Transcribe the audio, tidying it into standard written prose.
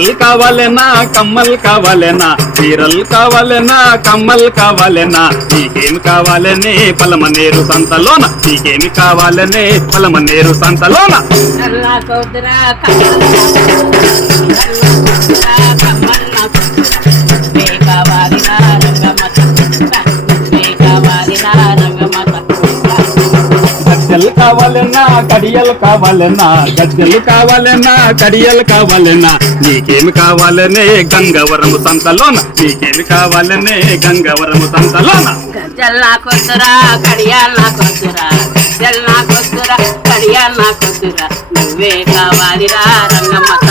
చీరలు కావాలెనా కమ్మలు కావాలెనా చీరలు కావాలెనా కమ్మలు కావాలెనా నీకేమి కావాలనే పలమనేరు సంతలోన నీకేమి కావాలనే పలమనేరు సంతలోన గజ్జలు కావాలన్నా కడియలు కావాలన్నా గజ్జలు కావాలన్నా కడియలు కావాలన్నా నీకేమి కావాలనే గంగవరము సంతలోన నీకేమి కావాలనే గంగవరము సంతలోన గజ్జల్లా కొద్దురా కడియాల్లా కొద్దురా గజ్జల్లా కొద్దురా కడియాల్లా కొద్దురా నువ్వే కావాలిరా రంగమ్మత